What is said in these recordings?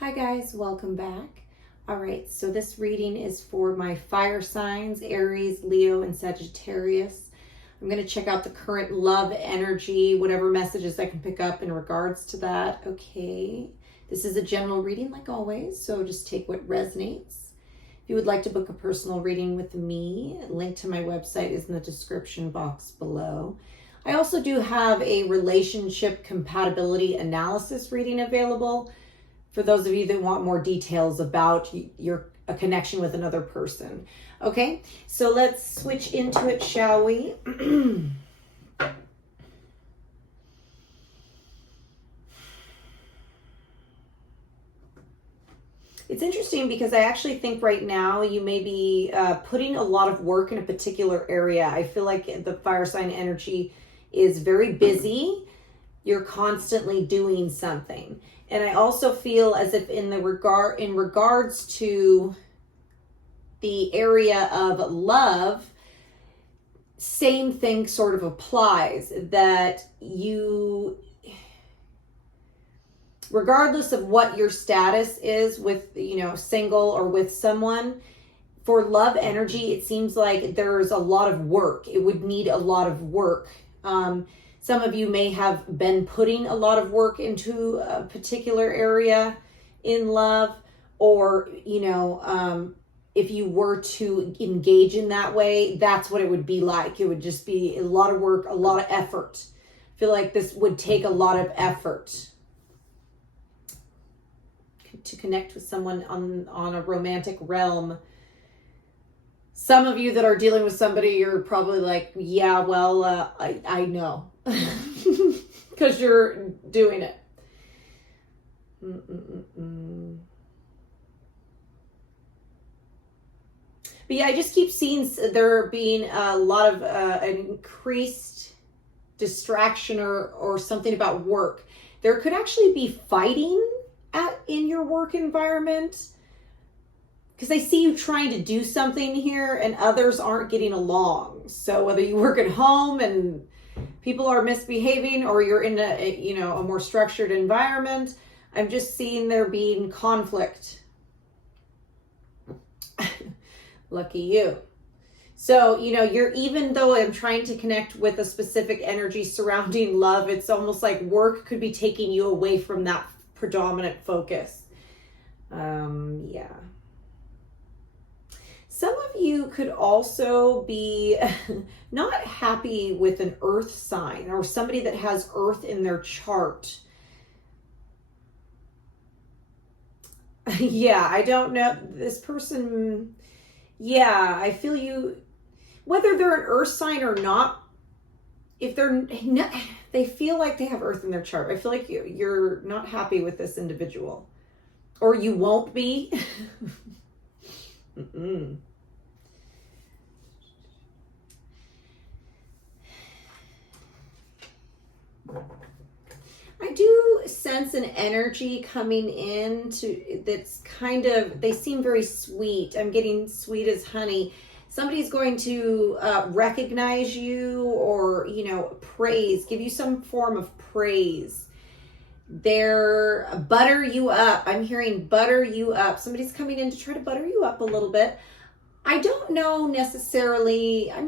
Hi guys, welcome back. All right, so this reading is for my fire signs, Aries, Leo, and Sagittarius. I'm going to check out the current love energy, whatever messages I can pick up in regards to that. Okay, this is a general reading like always, so just take what resonates. If you would like to book a personal reading with me, a link to my website is in the description box below. I also do have a relationship compatibility analysis reading available for those of you that want more details about a connection with another person. Okay, so let's switch into it, shall we? It's interesting because I actually think right now you may be putting a lot of work in a particular area. I feel like the fire sign energy is very busy. You're constantly doing something. And I also feel as if in regards to the area of love, same thing sort of applies, that you, regardless of what your status is with, single or with someone, for love energy, it seems like there's a lot of work. It would need a lot of work. Some of you may have been putting a lot of work into a particular area in love, or, if you were to engage in that way, that's what it would be like. It would just be a lot of work, a lot of effort. I feel like this would take a lot of effort to connect with someone on a romantic realm. Some of you that are dealing with somebody, you're probably like, yeah, well, I know. Because you're doing it. But yeah, I just keep seeing there being a lot of an increased distraction or something about work. There could actually be fighting in your work environment, because I see you trying to do something here and others aren't getting along. So whether you work at home and people are misbehaving, or you're in a more structured environment, I'm just seeing there being conflict. Lucky you. So, even though I'm trying to connect with a specific energy surrounding love, it's almost like work could be taking you away from that predominant focus. Yeah. Some of you could also be not happy with an earth sign or somebody that has earth in their chart. Yeah, I don't know. This person, yeah, I feel you, whether they're an earth sign or not, if they feel like they have earth in their chart. I feel like you're not happy with this individual, or you won't be. I do sense an energy coming in that's kind of, they seem very sweet. I'm getting sweet as honey. Somebody's going to recognize you, or, praise, give you some form of praise. They're butter you up. I'm hearing butter you up. Somebody's coming in to try to butter you up a little bit. I don't know necessarily, I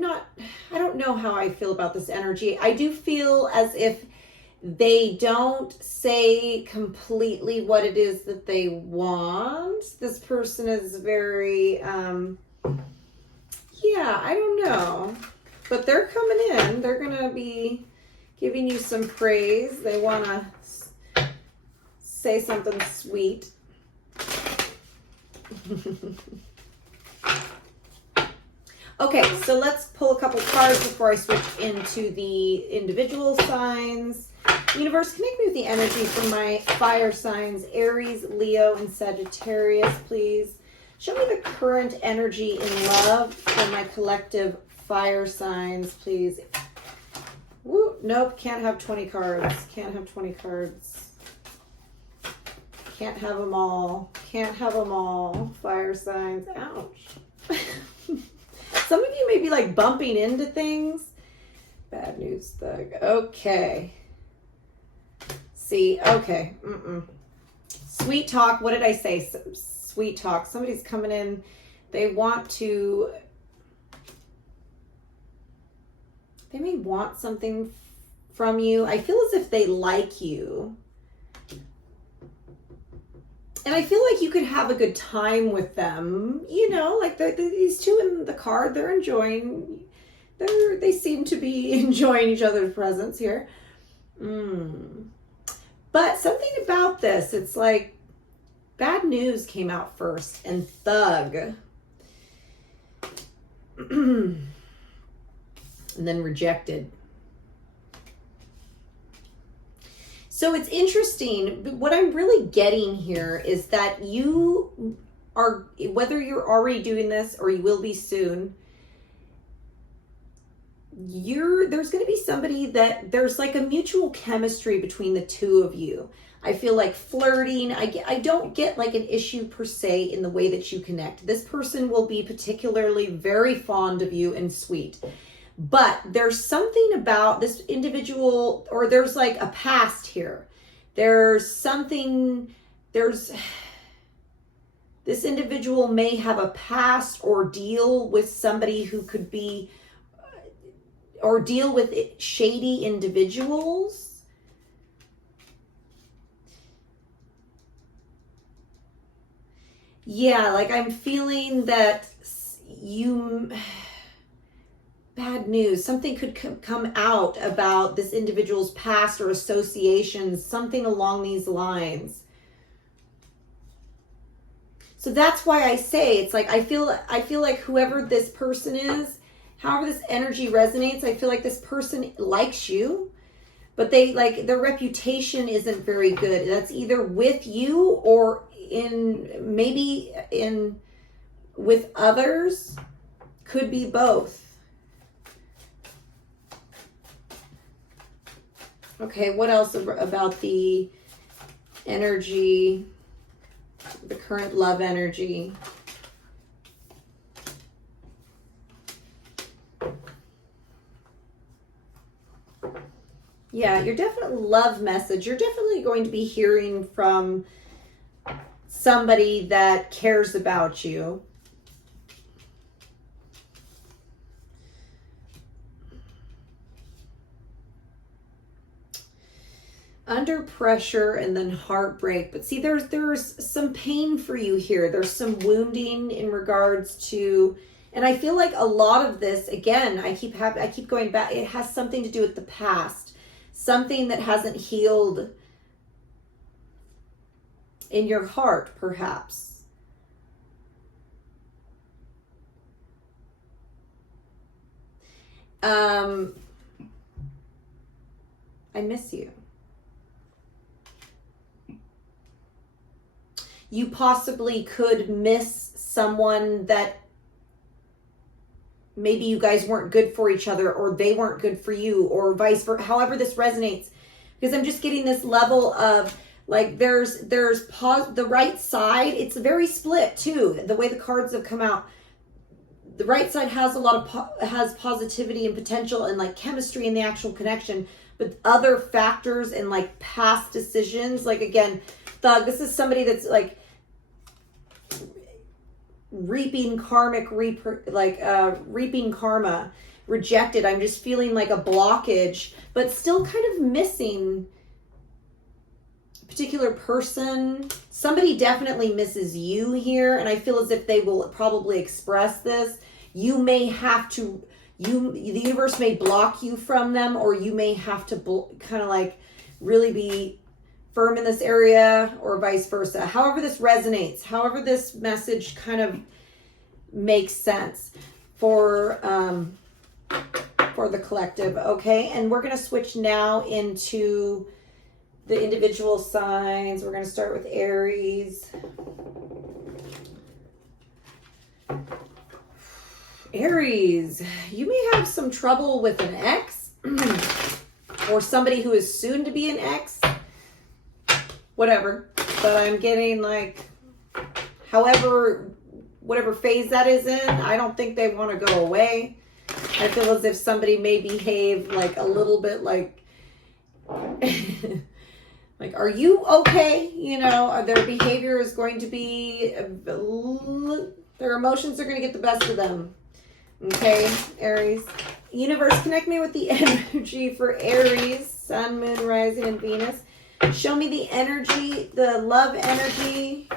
don't know how I feel about this energy. I do feel as if they don't say completely what it is that they want. This person is very, yeah, I don't know. But they're coming in. They're going to be giving you some praise. They want to say something sweet. Okay, so let's pull a couple cards before I switch into the individual signs. Universe, connect me with the energy from my fire signs, Aries, Leo, and Sagittarius, please. Show me the current energy in love for my collective fire signs, please. Woo, nope, can't have 20 cards. Can't have 20 cards. Can't have them all. Can't have them all. Fire signs. Ouch. Some of you may be like bumping into things. Bad news thug. Okay. See, okay. Sweet talk. What did I say? Sweet talk. Somebody's coming in. They may want something from you. I feel as if they like you. And I feel like you could have a good time with them. You know, like these two in the card, they're enjoying, they seem to be enjoying each other's presence here. But something about this, it's like bad news came out first, and thug. And then rejected. So it's interesting. What I'm really getting here is that you are, whether you're already doing this or you will be soon, there's going to be somebody that there's like a mutual chemistry between the two of you. I feel like flirting. I don't get like an issue per se in the way that you connect. This person will be particularly very fond of you and sweet. But there's something about this individual, or there's like a past here. This individual may have a past ordeal with somebody who could be, or deal with shady individuals. Yeah, like I'm feeling that bad news. Something could come out about this individual's past or associations, something along these lines. So that's why I say it's like I feel like whoever this person is, however this energy resonates, I feel like this person likes you, but their reputation isn't very good. That's either with you or with others. Could be both. Okay, what else about the energy, the current love energy? Yeah, your definite love message. You're definitely going to be hearing from somebody that cares about you. Under pressure and then heartbreak. But see, there's some pain for you here. There's some wounding in regards to, and I feel like a lot of this, again, I keep going back. It has something to do with the past, something that hasn't healed in your heart, perhaps. I miss you. You possibly could miss someone that maybe you guys weren't good for each other, or they weren't good for you, or vice versa, however this resonates. Because I'm just getting this level of like there's the right side. It's very split too, the way the cards have come out. The right side has a lot of has positivity and potential and like chemistry in the actual connection, but other factors and like past decisions, like again, thug, this is somebody that's like reaping reaping karma, rejected. I'm just feeling like a blockage, but still kind of missing a particular person. Somebody definitely misses you here, and I feel as if they will probably express this. You may have to, the universe may block you from them, or you may have to kind of like really be firm in this area, or vice versa. However this resonates, however this message kind of makes sense for the collective. Okay, and we're going to switch now into the individual signs. We're going to start with Aries. Aries, you may have some trouble with an ex or somebody who is soon to be an ex. Whatever, but I'm getting like, whatever phase that is in, I don't think they want to go away. I feel as if somebody may behave like a little bit like Like, are you okay? You know, their behavior is going to be, their emotions are going to get the best of them. Okay, Aries. Universe, connect me with the energy for Aries, Sun, Moon, Rising, and Venus. Show me the energy, the love energy,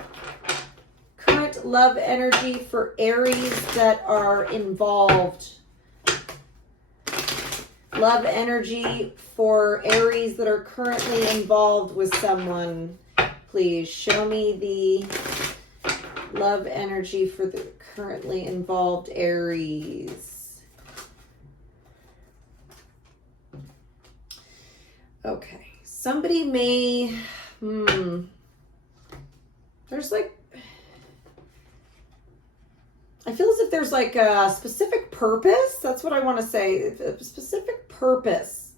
current love energy for Aries that are involved. Love energy for Aries that are currently involved with someone. Please show me the love energy for the currently involved Aries. Okay. Somebody may, there's like, I feel as if there's like a specific purpose. That's what I want to say. A specific purpose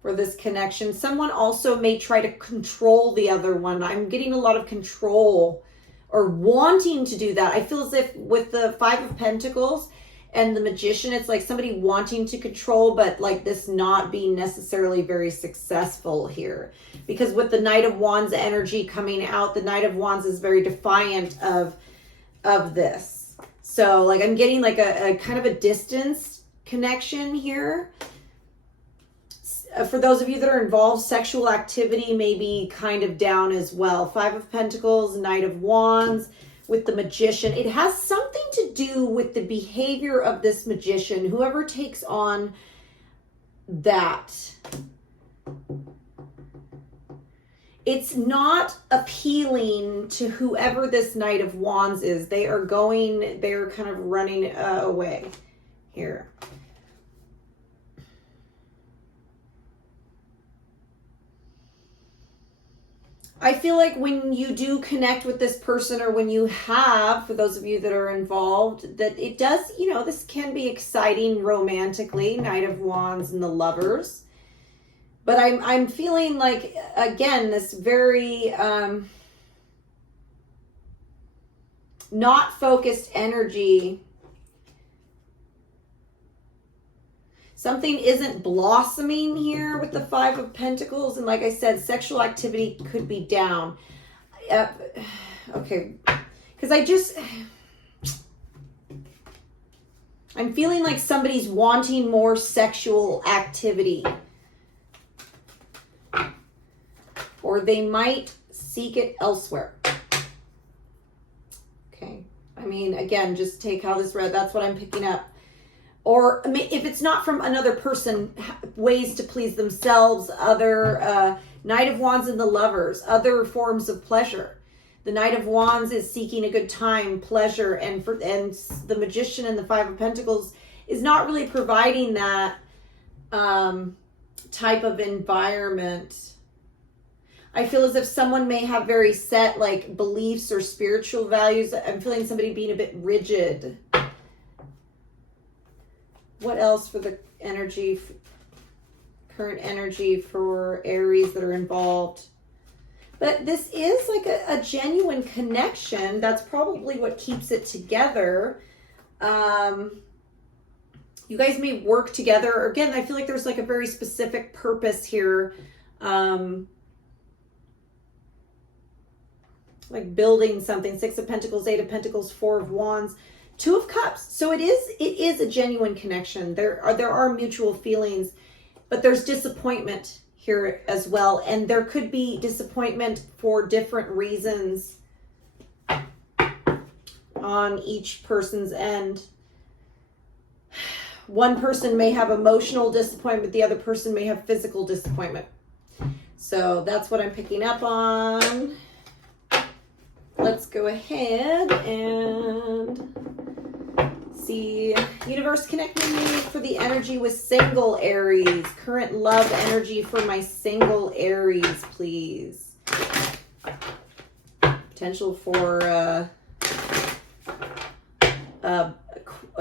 for this connection. Someone also may try to control the other one. I'm getting a lot of control or wanting to do that. I feel as if with the Five of Pentacles and the Magician, it's like somebody wanting to control, but like this not being necessarily very successful here. Because with the Knight of Wands energy coming out, the Knight of Wands is very defiant of this. So like I'm getting like a kind of a distance connection here. For those of you that are involved, sexual activity may be kind of down as well. Five of Pentacles, Knight of Wands with the Magician. It has something to do with the behavior of this Magician, whoever takes on that. It's not appealing to whoever this Knight of Wands is. They are kind of running away here. I feel like when you do connect with this person, or when you have, for those of you that are involved, that it does, you know, this can be exciting romantically, Knight of Wands and the Lovers. But I'm feeling like, again, this very not focused energy. Something isn't blossoming here with the Five of Pentacles. And like I said, sexual activity could be down. Okay. Because I'm feeling like somebody's wanting more sexual activity. Or they might seek it elsewhere. Okay. I mean, again, just take how this read. That's what I'm picking up. Or if it's not from another person, ways to please themselves, other Knight of Wands and the Lovers, other forms of pleasure. The Knight of Wands is seeking a good time, pleasure, and the Magician and the Five of Pentacles is not really providing that type of environment. I feel as if someone may have very set like beliefs or spiritual values. I'm feeling somebody being a bit rigid. What else for the energy, current energy for Aries that are involved? But this is like a genuine connection. That's probably what keeps it together. You guys may work together. Again, I feel like there's like a very specific purpose here. Like building something. Six of Pentacles, Eight of Pentacles, Four of Wands, Two of Cups. So it is a genuine connection. There are mutual feelings, but there's disappointment here as well. And there could be disappointment for different reasons on each person's end. One person may have emotional disappointment. The other person may have physical disappointment. So that's what I'm picking up on. Let's go ahead and see. Universe, connect me for the energy with single Aries. Current love energy for my single Aries, please. Potential for a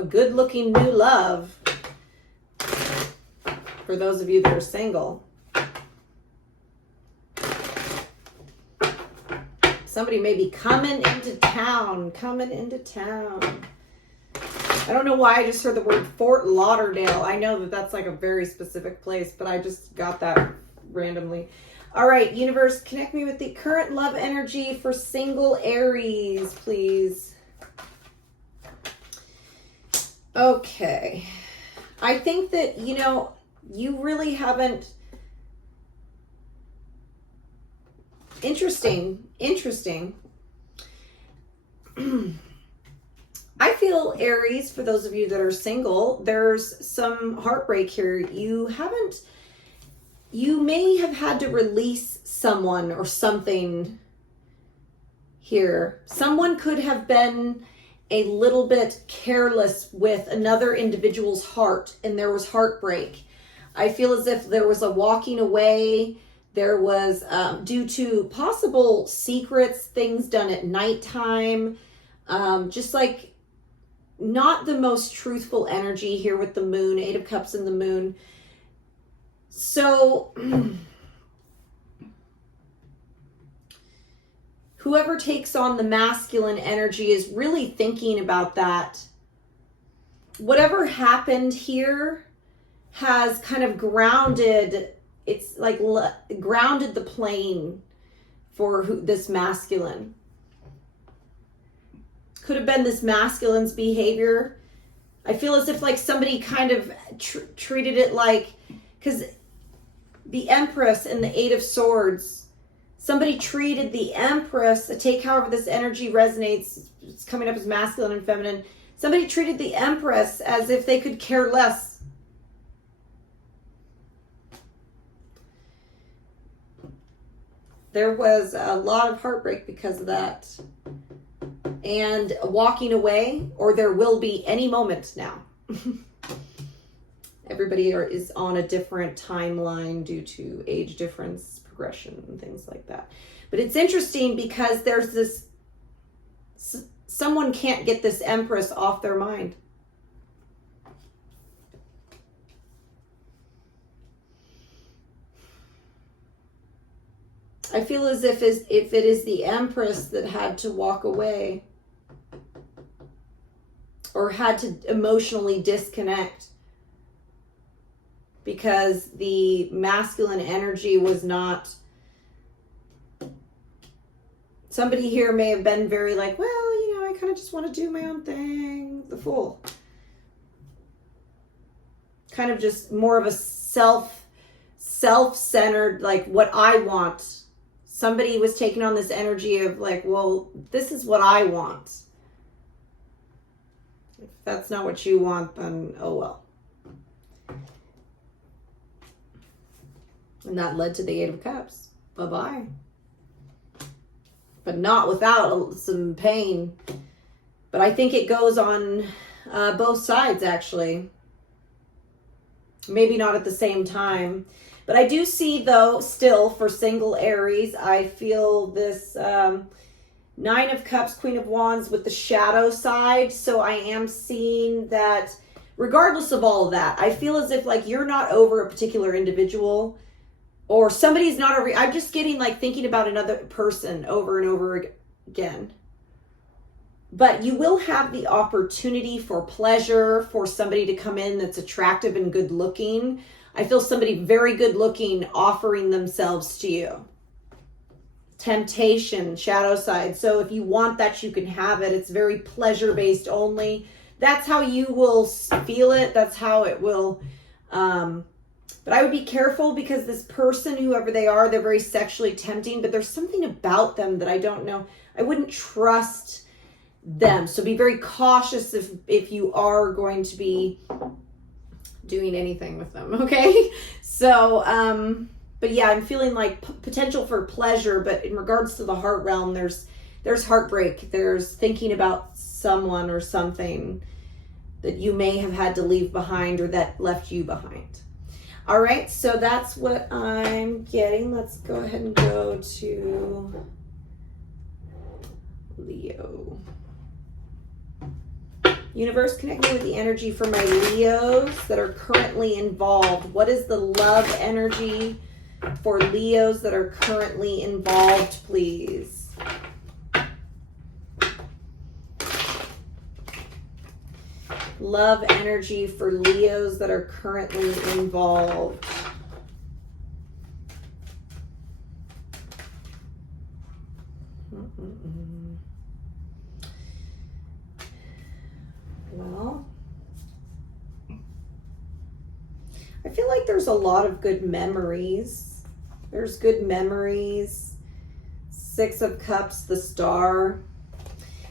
good-looking new love for those of you that are single. Somebody may be coming into town. I don't know why I just heard the word Fort Lauderdale. I know that that's like a very specific place, but I just got that randomly. All right, universe, connect me with the current love energy for single Aries, please. Okay. I think that, you know, you really haven't... Interesting. I feel, Aries, for those of you that are single, there's some heartbreak here. You may have had to release someone or something here. Someone could have been a little bit careless with another individual's heart, and there was heartbreak. I feel as if there was a walking away. There was, due to possible secrets, things done at nighttime, just like not the most truthful energy here with the moon, 8 of Cups and the moon. So whoever takes on the masculine energy is really thinking about that. Whatever happened here has kind of grounded, it's like grounded the plane for this masculine. Could have been this masculine's behavior. I feel as if like somebody kind of treated it like, because the Empress and the 8 of Swords, somebody treated the Empress, take however this energy resonates, it's coming up as masculine and feminine. Somebody treated the Empress as if they could care less. There was a lot of heartbreak because of that. And walking away, or there will be any moment now. Everybody is on a different timeline due to age difference, progression, and things like that. But it's interesting because there's this, someone can't get this Empress off their mind. I feel as if it is the Empress that had to walk away or had to emotionally disconnect because the masculine energy was not... Somebody here may have been very like, well, you know, I kind of just want to do my own thing. The Fool. Kind of just more of a self-centered, like what I want. Somebody was taking on this energy of like, well, this is what I want. If that's not what you want, then oh well. And that led to the 8 of Cups. Bye-bye. But not without some pain. But I think it goes on both sides, actually. Maybe not at the same time. But I do see, though, still for single Aries, I feel this 9 of Cups, Queen of Wands with the shadow side. So I am seeing that regardless of all of that, I feel as if like you're not over a particular individual or somebody's not over. I'm just getting like thinking about another person over and over again. But you will have the opportunity for pleasure, for somebody to come in that's attractive and good looking. I feel somebody very good looking offering themselves to you. Temptation, shadow side. So if you want that, you can have it. It's very pleasure based only. That's how you will feel it. That's how it will. But I would be careful because this person, whoever they are, they're very sexually tempting, but there's something about them that I don't know. I wouldn't trust them. So be very cautious if you are going to be doing anything with them. Okay. So, but yeah, I'm feeling like potential for pleasure, but in regards to the heart realm, there's heartbreak. There's thinking about someone or something that you may have had to leave behind or that left you behind. All right. So that's what I'm getting. Let's go ahead and go to Leo. Universe, connect me with the energy for my Leos that are currently involved. What is the love energy for Leos that are currently involved, please? Love energy for Leos that are currently involved. Well, I feel like there's a lot of good memories. There's good memories. Six of Cups, the Star.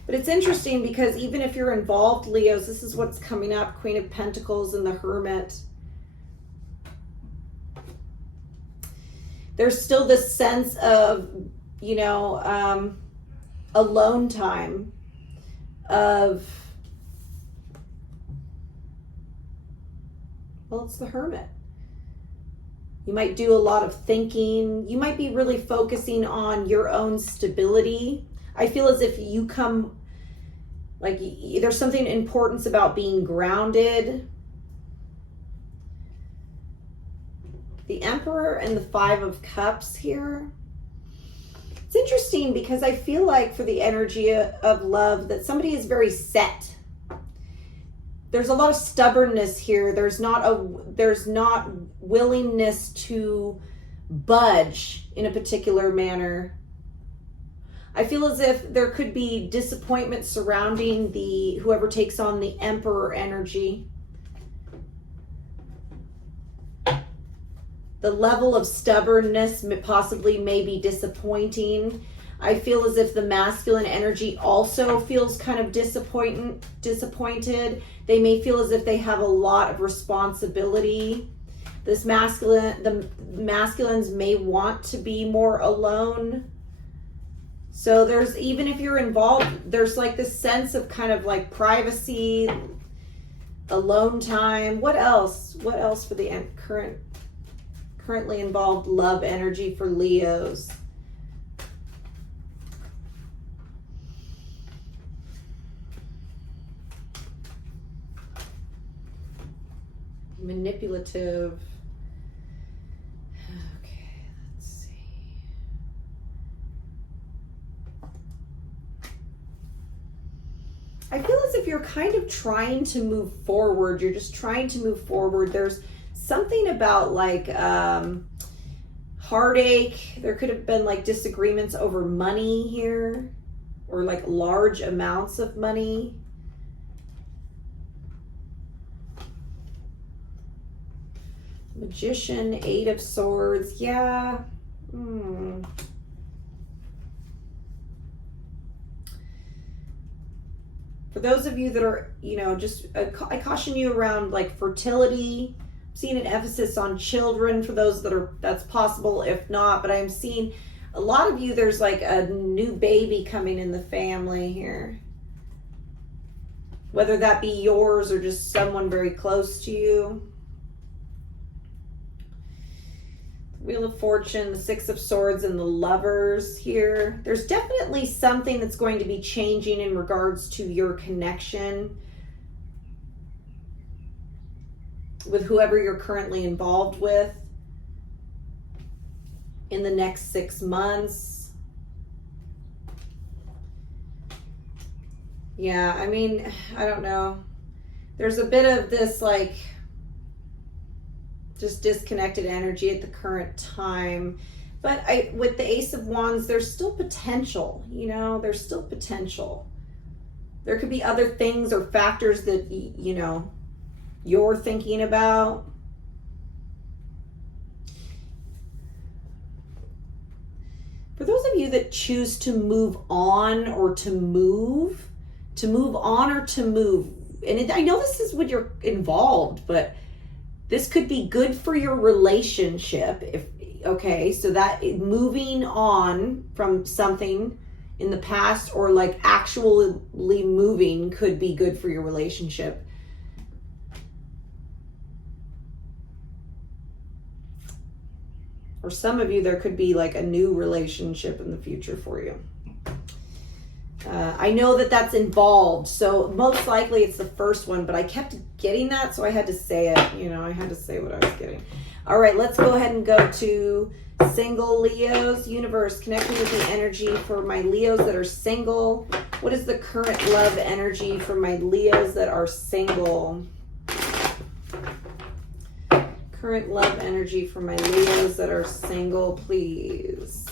But it's interesting because even if you're involved, Leos, this is what's coming up. Queen of Pentacles and the Hermit. There's still this sense of, you know, alone time, of, well, it's the Hermit. You might do a lot of thinking. You might be really focusing on your own stability. I feel as if you come, like, there's something importance about being grounded. The Emperor and the Five of Cups here. It's interesting because I feel like for the energy of love that somebody is very set. There's a lot of stubbornness here. There's not willingness to budge in a particular manner. I feel as if there could be disappointment surrounding whoever takes on the Emperor energy. The level of stubbornness possibly may be disappointing. I feel as if the masculine energy also feels kind of disappointed. They may feel as if they have a lot of responsibility. The masculines may want to be more alone. So there's, even if you're involved, there's like this sense of kind of like privacy, alone time. What else? What else for the currently involved love energy for Leos? Manipulative. Okay, let's see. I feel as if you're kind of trying to move forward. You're just trying to move forward. There's something about like heartache. There could have been like disagreements over money here, or like large amounts of money. Magician, Eight of Swords. Yeah. For those of you that are, you know, just I caution you around like fertility. I'm seeing an emphasis on children for those that's possible. If not, but I'm seeing a lot of you, there's like a new baby coming in the family here. Whether that be yours or just someone very close to you. Wheel of Fortune, the Six of Swords, and the Lovers here. There's definitely something that's going to be changing in regards to your connection with whoever you're currently involved with in the next 6 months. Yeah, I mean, I don't know. There's a bit of this like just disconnected energy at the current time. But with the Ace of Wands, there's still potential, you know, there's still potential. There could be other things or factors that, you know, you're thinking about. For those of you that choose to move on or to move on or to move, and I know this is when you're involved, but this could be good for your relationship. Okay, so that moving on from something in the past or like actually moving could be good for your relationship. For some of you, there could be like a new relationship in the future for you. I know that that's involved, so most likely it's the first one, but I kept getting that, so I had to say it. You know, I had to say what I was getting. All right, let's go ahead and go to single Leos. Universe, connecting with the energy for my Leos that are single. What is the current love energy for my Leos that are single? Current love energy for my Leos that are single, please.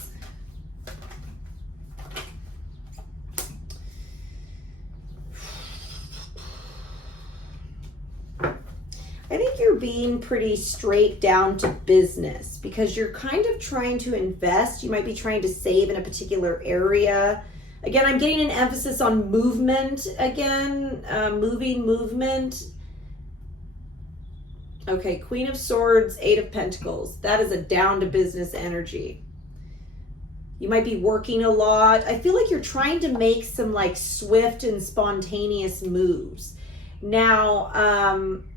I think you're being pretty straight down to business because you're kind of trying to invest. You might be trying to save in a particular area. Again, I'm getting an emphasis on movement again, movement. Okay, Queen of Swords, Eight of Pentacles. That is a down to business energy. You might be working a lot. I feel like you're trying to make some like swift and spontaneous moves. Now,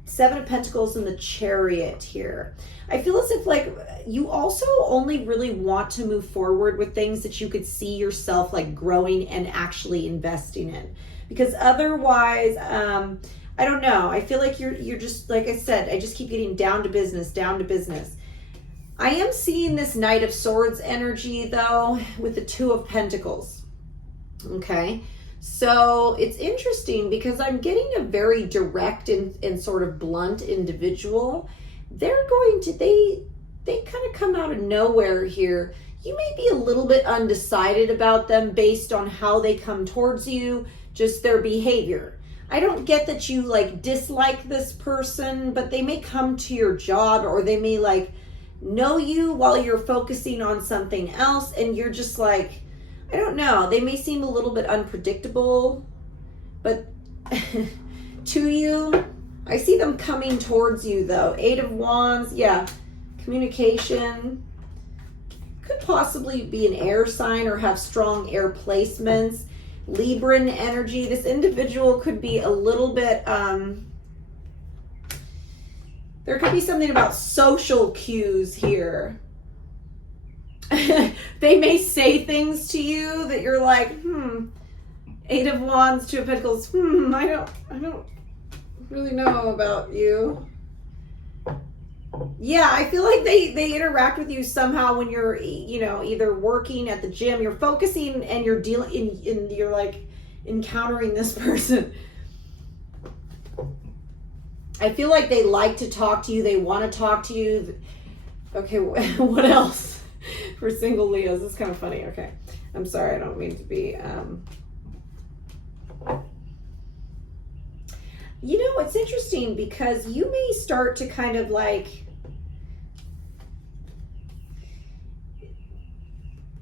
Seven of Pentacles and the Chariot here. I feel as if like you also only really want to move forward with things that you could see yourself like growing and actually investing in. Because otherwise, I don't know. I feel like you're just, like I said, I just keep getting down to business, down to business. I am seeing this Knight of Swords energy though with the Two of Pentacles. Okay. So it's interesting because I'm getting a very direct and sort of blunt individual. They're going to, they kind of come out of nowhere here. You may be a little bit undecided about them based on how they come towards you, just their behavior. I don't get that you like dislike this person, but they may come to your job or they may like know you while you're focusing on something else and you're just like, I don't know. They may seem a little bit unpredictable, but to you, I see them coming towards you though. Eight of Wands, yeah. Communication. Could possibly be an air sign or have strong air placements. Libran energy. This individual could be a little bit, there could be something about social cues here. They may say things to you that you're like, Eight of Wands, Two of Pentacles, I don't really know about you. Yeah, I feel like they interact with you somehow when you're, you know, either working at the gym, you're focusing and you're dealing you're like encountering this person. I feel like they like to talk to you. They want to talk to you. Okay, what else? For single Leos, it's kind of funny. Okay, I'm sorry, I don't mean to be you know, it's interesting because you may start to kind of like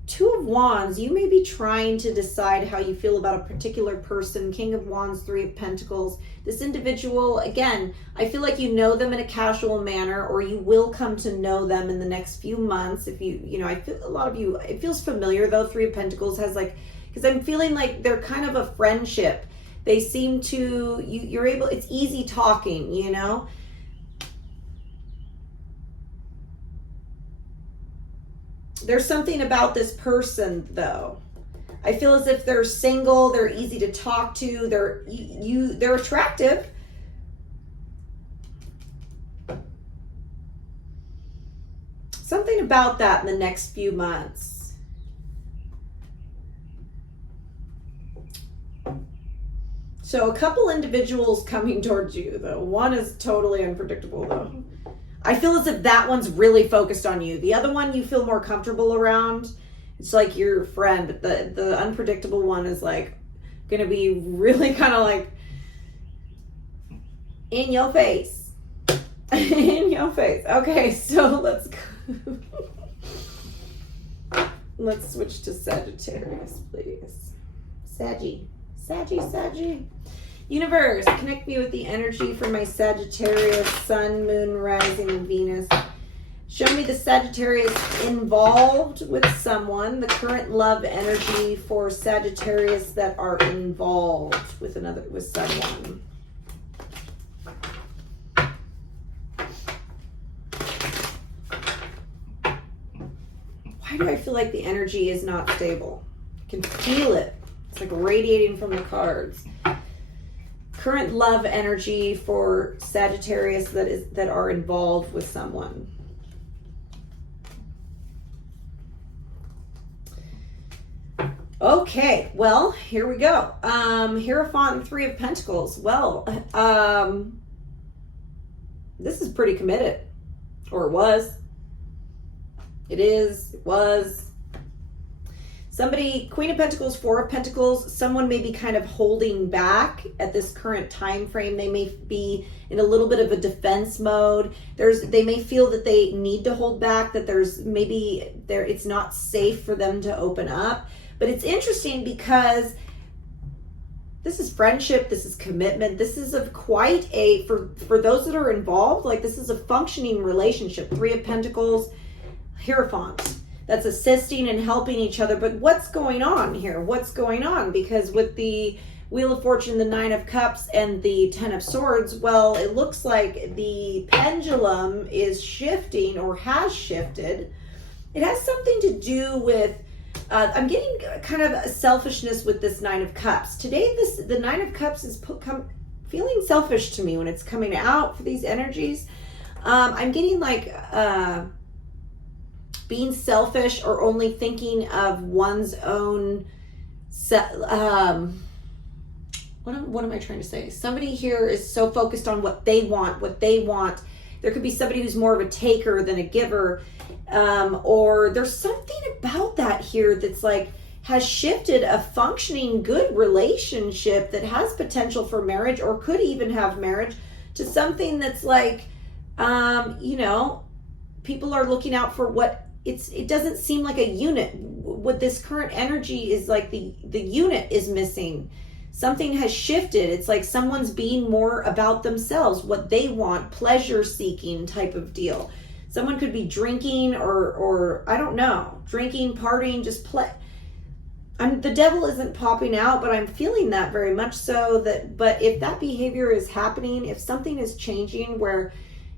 Two of Wands, you may be trying to decide how you feel about a particular person. King of Wands, Three of Pentacles. This individual, again, I feel like you know them in a casual manner or you will come to know them in the next few months. If you know, I feel a lot of you, it feels familiar though. Three of Pentacles has like, because I'm feeling like they're kind of a friendship. They seem to, you're able, it's easy talking, you know. There's something about this person though. I feel as if they're single, they're easy to talk to, they're attractive. Something about that in the next few months. So a couple individuals coming towards you though. One is totally unpredictable though. I feel as if that one's really focused on you. The other one you feel more comfortable around. It's like your friend, but the unpredictable one is like gonna be really kind of like in your face. In your face. Okay, so let's go. Let's switch to Sagittarius, please. Saggy. Universe, connect me with the energy for my Sagittarius, Sun, Moon, Rising, and Venus. Show me the Sagittarius involved with someone, the current love energy for Sagittarius that are involved with someone. Why do I feel like the energy is not stable? I can feel it. It's like radiating from the cards. Current love energy for Sagittarius that are involved with someone. Okay, well, here we go. Hierophant and Three of Pentacles. Well, this is pretty committed. Or it was. It is. It was. Somebody, Queen of Pentacles, Four of Pentacles, someone may be kind of holding back at this current time frame. They may be in a little bit of a defense mode. They may feel that they need to hold back, that it's not safe for them to open up. But it's interesting because this is friendship, this is commitment, this is quite a, for those that are involved, like this is a functioning relationship. Three of Pentacles, Hierophant. That's assisting and helping each other. But what's going on here? What's going on? Because with the Wheel of Fortune, the Nine of Cups, and the Ten of Swords, well, it looks like the pendulum is shifting or has shifted. It has something to do with, I'm getting kind of a selfishness with this Nine of Cups. Today, the Nine of Cups is feeling selfish to me when it's coming out for these energies. I'm getting like... being selfish or only thinking of one's own, what am I trying to say? Somebody here is so focused on what they want. There could be somebody who's more of a taker than a giver, or there's something about that here that's like, has shifted a functioning good relationship that has potential for marriage or could even have marriage to something that's like, people are looking out for what, it doesn't seem like a unit. What this current energy is like, the unit is missing. Something has shifted. It's like someone's being more about themselves, what they want, pleasure seeking type of deal. Someone could be drinking or I don't know, drinking, partying, just play. The devil isn't popping out, but I'm feeling that very much so. But if that behavior is happening, if something is changing where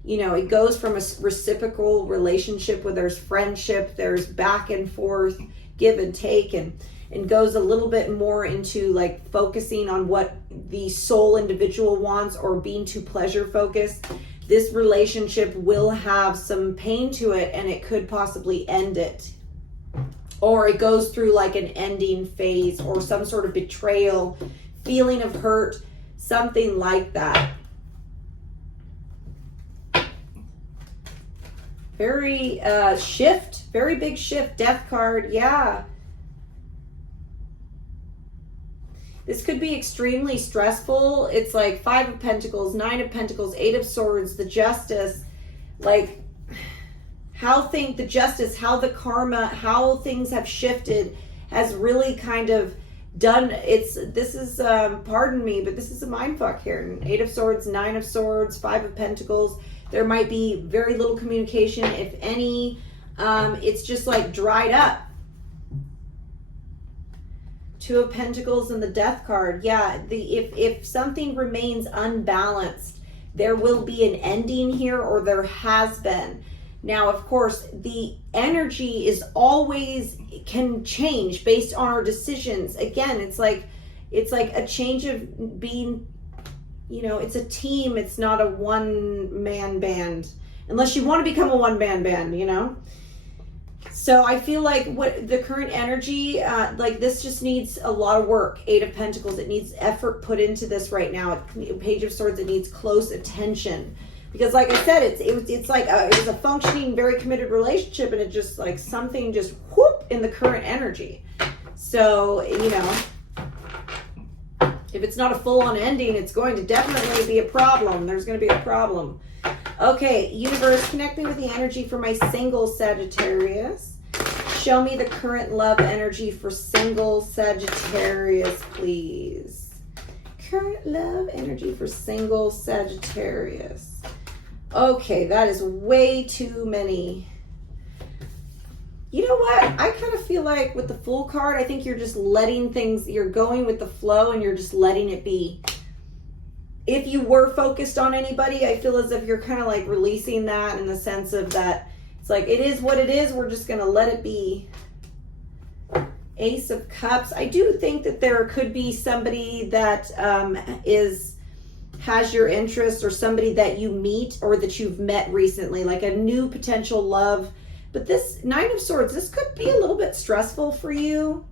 it goes from a reciprocal relationship where there's friendship, there's back and forth, give and take, and goes a little bit more into like focusing on what the sole individual wants or being too pleasure focused. This relationship will have some pain to it and it could possibly end it. Or it goes through like an ending phase or some sort of betrayal, feeling of hurt, something like that. Very very big shift, Death card, yeah. This could be extremely stressful. It's like Five of Pentacles, Nine of Pentacles, Eight of Swords, the Justice, like how the karma, how things have shifted has really kind of done, this is, pardon me, but this is a mind fuck here. Eight of Swords, Nine of Swords, Five of Pentacles. There might be very little communication, if any. It's just like dried up. Two of Pentacles and the Death card. Yeah, if something remains unbalanced, there will be an ending here, or there has been. Now, of course, the energy is always can change based on our decisions. Again, it's like a change of being. It's a team. It's not a one-man band. Unless you want to become a one-man band, So I feel like what the current energy, like this just needs a lot of work. Eight of Pentacles, it needs effort put into this right now. Page of Swords, it needs close attention. Because like I said, it's like it was a functioning, very committed relationship, and it just like something just whoop in the current energy. So, if it's not a full-on ending, it's going to definitely be a problem. There's going to be a problem. Okay, universe, connect me with the energy for my single Sagittarius. Show me the current love energy for single Sagittarius, please. Current love energy for single Sagittarius. Okay, that is way too many. You know what? I kind of feel like with the Fool card, I think you're just letting things, you're going with the flow and you're just letting it be. If you were focused on anybody, I feel as if you're kind of like releasing that in the sense of that it's like, it is what it is. We're just going to let it be. Ace of Cups. I do think that there could be somebody that has your interest, or somebody that you meet or that you've met recently, like a new potential love. But this Nine of Swords, this could be a little bit stressful for you.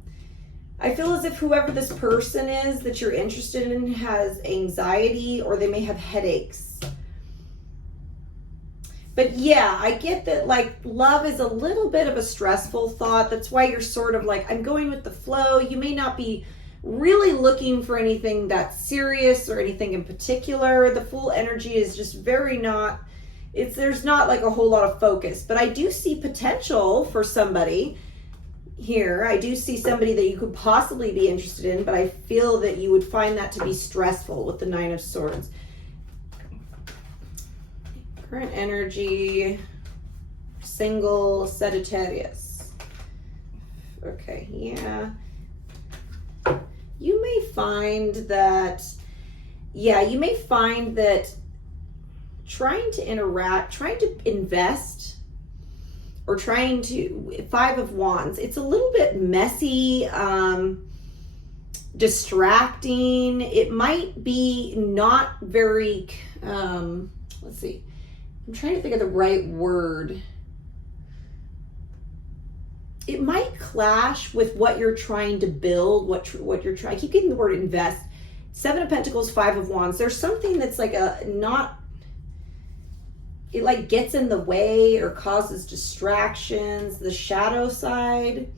I feel as if whoever this person is that you're interested in has anxiety, or they may have headaches. But yeah, I get that, like, love is a little bit of a stressful thought. That's why you're sort of like, I'm going with the flow. You may not be really looking for anything that's serious or anything in particular. The Fool energy is just very not, there's not like a whole lot of focus. But I do see potential for somebody here. I do see somebody that you could possibly be interested in, but I feel that you would find that to be stressful with the Nine of Swords. Current energy, single Sagittarius. Okay, yeah. You may find that, trying to interact, trying to invest, or trying to, Five of Wands, it's a little bit messy, distracting. It might be not very, let's see. I'm trying to think of the right word. It might clash with what you're trying to build, what you're trying. I keep getting the word invest. Seven of Pentacles, Five of Wands. There's something that's like it like gets in the way or causes distractions. The shadow side.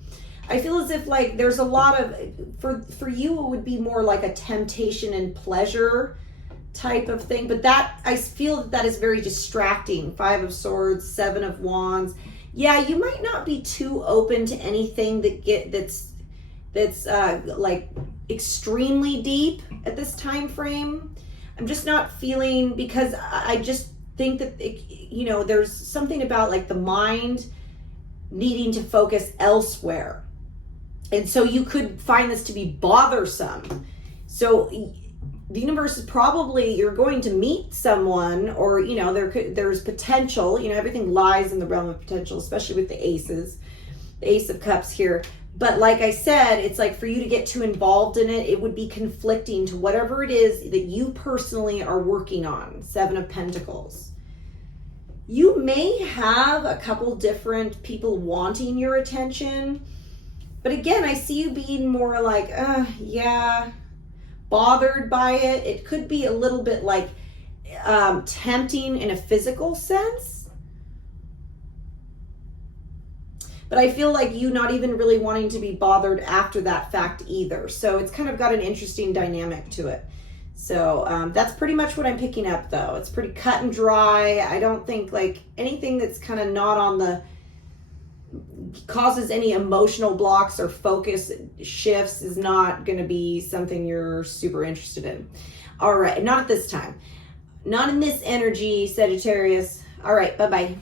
I feel as if like there's a lot of, for you, it would be more like a temptation and pleasure type of thing, but that, I feel that is very distracting. Five of Swords, Seven of Wands. Yeah, you might not be too open to anything that's like extremely deep at this time frame. I'm just not feeling, because I just think that there's something about like the mind needing to focus elsewhere, and so you could find this to be bothersome. So the universe is probably, you're going to meet someone, or there's potential. Everything lies in the realm of potential, especially with the aces, the Ace of Cups here. But like I said, it's like for you to get too involved in it, it would be conflicting to whatever it is that you personally are working on. Seven of Pentacles. You may have a couple different people wanting your attention, but again, I see you being more like, bothered by it. It could be a little bit like tempting in a physical sense, but I feel like you not even really wanting to be bothered after that fact either. So it's kind of got an interesting dynamic to it. So that's pretty much what I'm picking up, though. It's pretty cut and dry. I don't think like anything that's kind of not on the, causes any emotional blocks or focus shifts is not going to be something you're super interested in. All right, not at this time. Not in this energy, Sagittarius. All right, bye-bye.